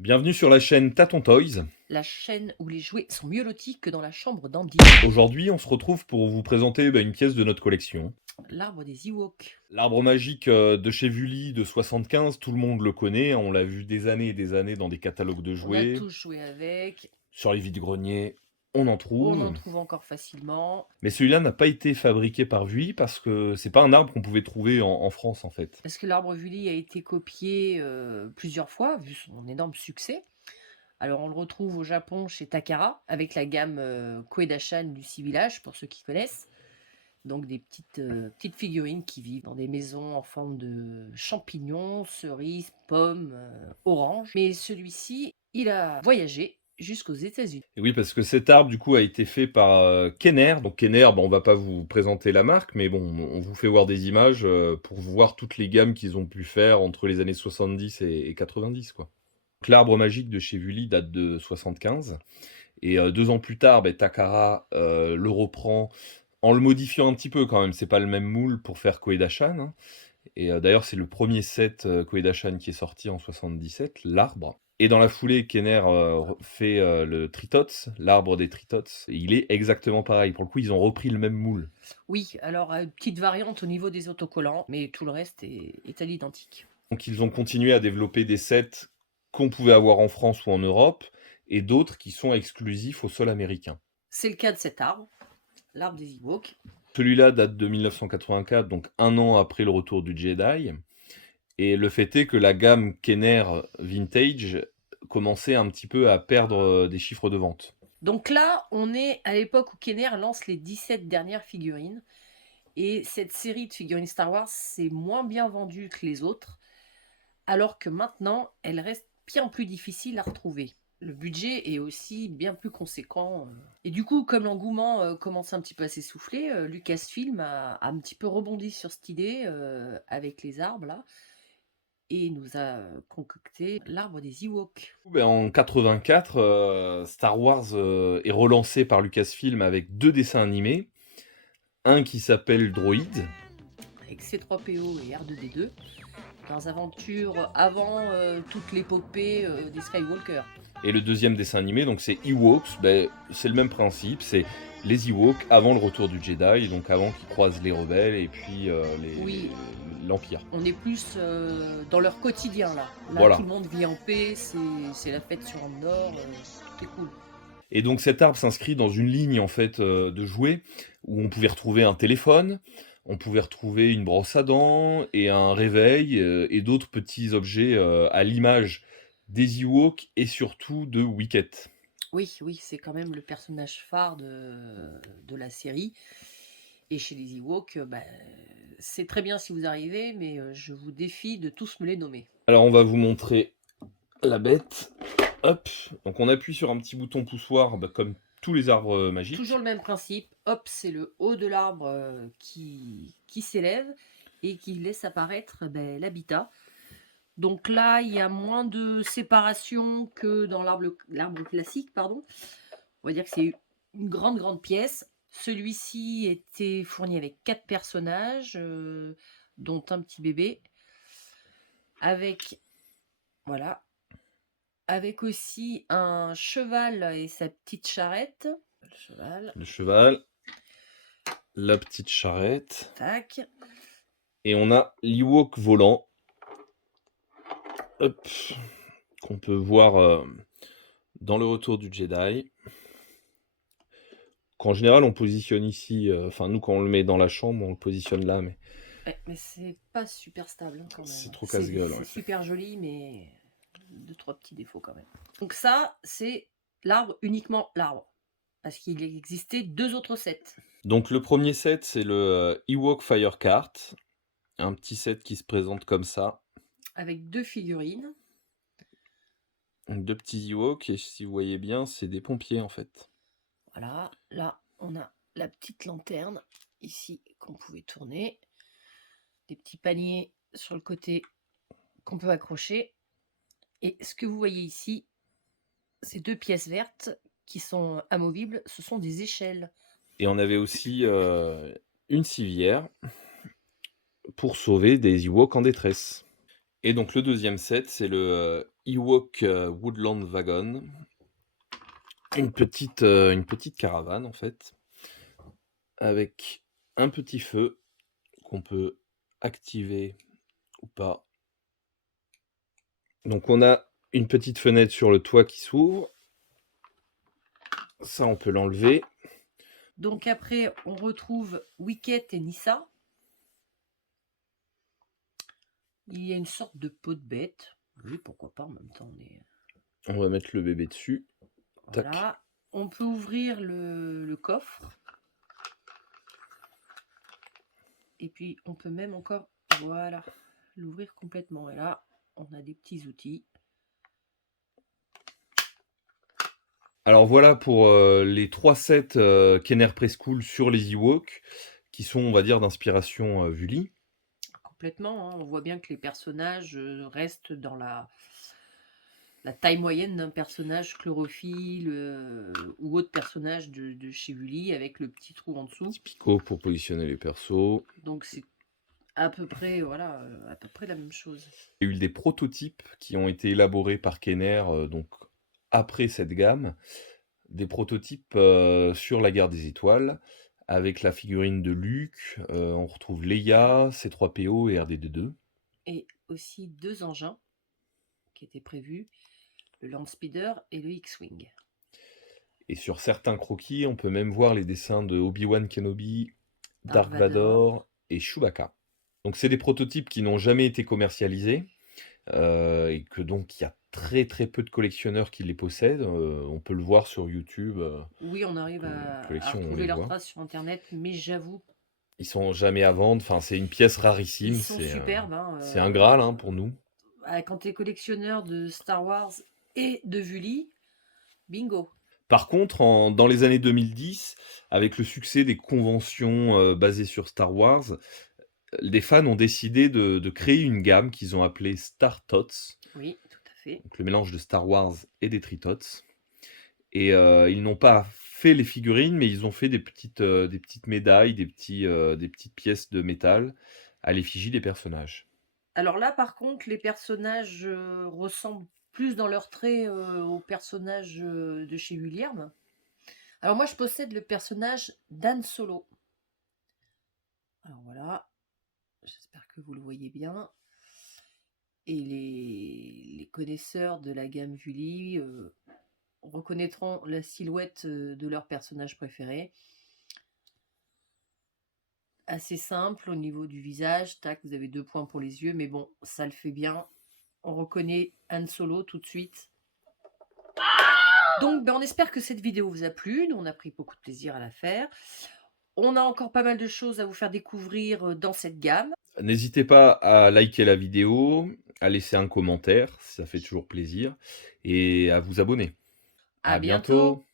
Bienvenue sur la chaîne Taton Toys. La chaîne où les jouets sont mieux lotis que dans la chambre d'Andy. Aujourd'hui, on se retrouve pour vous présenter une pièce de notre collection. L'arbre des Ewoks. L'arbre magique de chez Vully de 75, tout le monde le connaît, on l'a vu des années et des années dans des catalogues de On a jouets, tous joué avec. sur les vides-greniers, on en On trouve. en trouve encore facilement. Mais celui-là n'a pas été fabriqué par Vully parce que c'est pas un arbre qu'on pouvait trouver en France en fait. Parce que l'arbre Vully a été copié plusieurs fois, vu son énorme succès. Alors on le retrouve au Japon chez Takara, avec la gamme Koedashan du Sea Village, pour ceux qui connaissent. Donc des petites figurines qui vivent dans des maisons en forme de champignons, cerises, pommes, oranges. Mais celui-ci, il a voyagé jusqu'aux États-Unis. Et oui, parce que cet arbre, du coup, a été fait par Kenner. Donc Kenner, bon, on va pas vous présenter la marque, mais bon, on vous fait voir des images pour voir toutes les gammes qu'ils ont pu faire entre les années 70 et 90, quoi. Donc, l'arbre magique de chez Vully date de 75. Et 2 ans plus tard, Takara le reprend en le modifiant un petit peu quand même. C'est pas le même moule pour faire Koedashan, hein. Et d'ailleurs, c'est le premier set Koedashan qui est sorti en 77, l'arbre. Et dans la foulée, Kenner fait le Tritots, l'arbre des Tritots. Et il est exactement pareil. Pour le coup, ils ont repris le même moule. Oui, alors petite variante au niveau des autocollants, mais tout le reste est à l'identique. Donc ils ont continué à développer des sets qu'on pouvait avoir en France ou en Europe, et d'autres qui sont exclusifs au sol américain. C'est le cas de cet arbre, l'arbre des Ewoks. Celui-là date de 1984, donc un an après le retour du Jedi. Et le fait est que la gamme Kenner Vintage commençait un petit peu à perdre des chiffres de vente. Donc là, on est à l'époque où Kenner lance les 17 dernières figurines. Et cette série de figurines Star Wars, c'est moins bien vendue que les autres, alors que maintenant, elle reste bien plus difficile à retrouver. Le budget est aussi bien plus conséquent. Et du coup, comme l'engouement commence un petit peu à s'essouffler, Lucasfilm a un petit peu rebondi sur cette idée avec les arbres là, et nous a concocté l'arbre des Ewoks. En 84, Star Wars est relancé par Lucasfilm avec 2 dessins animés. Un qui s'appelle Droid, Avec C3PO et R2D2, leurs aventures avant toute l'épopée des Skywalker. et le deuxième dessin animé, donc c'est Ewoks. C'est le même principe, c'est les Ewoks avant le retour du Jedi, donc avant qu'ils croisent les rebelles et puis Oui, l'Empire. on est plus dans leur quotidien là. Là, Voilà. tout le monde vit en paix, c'est la fête sur Andorre, tout est cool. Et donc cet arbre s'inscrit dans une ligne en fait de jouets où on pouvait retrouver un téléphone, on pouvait retrouver une brosse à dents et un réveil et d'autres petits objets à l'image des Ewoks et surtout de Wicket. Oui, oui, c'est quand même le personnage phare de la série. Et chez les Ewoks, c'est très bien si vous arrivez, mais je vous défie de tous me les nommer. Alors on va vous montrer la bête. Hop, donc on appuie sur un petit bouton poussoir comme tous les arbres magiques. Toujours le même principe. Hop, c'est le haut de l'arbre qui s'élève et qui laisse apparaître l'habitat. Donc là, il y a moins de séparation que dans l'arbre classique, pardon. On va dire que c'est une grande pièce. Celui-ci était fourni avec 4 personnages, dont un petit bébé, avec voilà, avec aussi un cheval et sa petite charrette. Le cheval, Le cheval, la petite charrette, tac. et on a l'Ewok volant. Hop, qu'on peut voir dans le retour du Jedi. Qu'en général on positionne ici, enfin nous quand on le met dans la chambre, on le positionne là, mais Ouais, mais c'est pas super stable quand même. c'est trop casse-gueule. C'est Ouais. super joli, mais 2-3 petits défauts quand même. Donc ça, c'est l'arbre, uniquement l'arbre. Parce qu'il existait 2 autres sets. Donc le premier set, c'est le Ewok Fire Cart, un petit set qui se présente comme ça. Avec 2 figurines. Donc 2 petits Ewoks, et si vous voyez bien, c'est des pompiers en fait. Voilà, là, on a la petite lanterne ici qu'on pouvait tourner. Des petits paniers sur le côté qu'on peut accrocher. Et ce que vous voyez ici, ces 2 pièces vertes qui sont amovibles, ce sont des échelles. Et on avait aussi une civière pour sauver des Ewoks en détresse. Et donc le deuxième set, c'est le Ewok Woodland Wagon. Une petite caravane en fait, avec un petit feu qu'on peut activer ou pas. Donc on a une petite fenêtre sur le toit qui s'ouvre. Ça, on peut l'enlever. Donc après, on retrouve Wicket et Nissa. Il y a une sorte de peau de bête. Oui, pourquoi pas, en même temps. On va mettre le bébé dessus. Voilà. Tac. On peut ouvrir le coffre. Et puis, on peut même encore, voilà, l'ouvrir complètement. Et là, on a des petits outils. Alors voilà pour les 3 sets Kenner Preschool sur les Ewoks, qui sont, on va dire, d'inspiration Vully. Complètement, hein. On voit bien que les personnages restent dans la taille moyenne d'un personnage chlorophylle ou autre personnage de chez Vully avec le petit trou en dessous. Petit picot pour positionner les persos. Donc c'est à peu près, voilà, à peu près la même chose. Il y a eu des prototypes qui ont été élaborés par Kenner, donc après cette gamme. Des prototypes sur la Guerre des Étoiles, avec la figurine de Luke. On retrouve Leia, C3PO et R2D2. Et aussi 2 engins qui étaient prévus, le Landspeeder et le X-Wing. Et sur certains croquis, on peut même voir les dessins de Obi-Wan Kenobi, Dark Dark Vador et Chewbacca. Donc c'est des prototypes qui n'ont jamais été commercialisés, et que donc il y a très très peu de collectionneurs qui les possèdent. On peut le voir sur YouTube. Oui, on arrive à collection, on retrouver les leurs voit. traces sur internet, mais j'avoue, Ils sont jamais à vendre. Enfin, c'est une pièce rarissime. ils sont superbes. Hein, c'est un Graal hein, pour nous. Quand tu es collectionneur de Star Wars et de Vully, bingo. Par contre, dans les années 2010, avec le succès des conventions basées sur Star Wars, les fans ont décidé de créer une gamme qu'ils ont appelée Star Tots. Oui, tout à fait. Donc le mélange de Star Wars et des Tritots. Et ils n'ont pas fait les figurines, mais ils ont fait des petites médailles, des petites pièces de métal à l'effigie des personnages. Alors là, par contre, les personnages ressemblent plus dans leurs traits aux personnages de chez William. Alors moi, je possède le personnage d'Han Solo. Alors voilà, j'espère que vous le voyez bien. Et les connaisseurs de la gamme Vully reconnaîtront la silhouette de leur personnage préféré. Assez simple au niveau du visage. Tac, vous avez 2 points pour les yeux, mais bon, ça le fait bien. On reconnaît Han Solo tout de suite. Donc, on espère que cette vidéo vous a plu. Nous, on a pris beaucoup de plaisir à la faire. On a encore pas mal de choses à vous faire découvrir dans cette gamme. N'hésitez pas à liker la vidéo, à laisser un commentaire, ça fait toujours plaisir, et à vous abonner. À À bientôt. bientôt.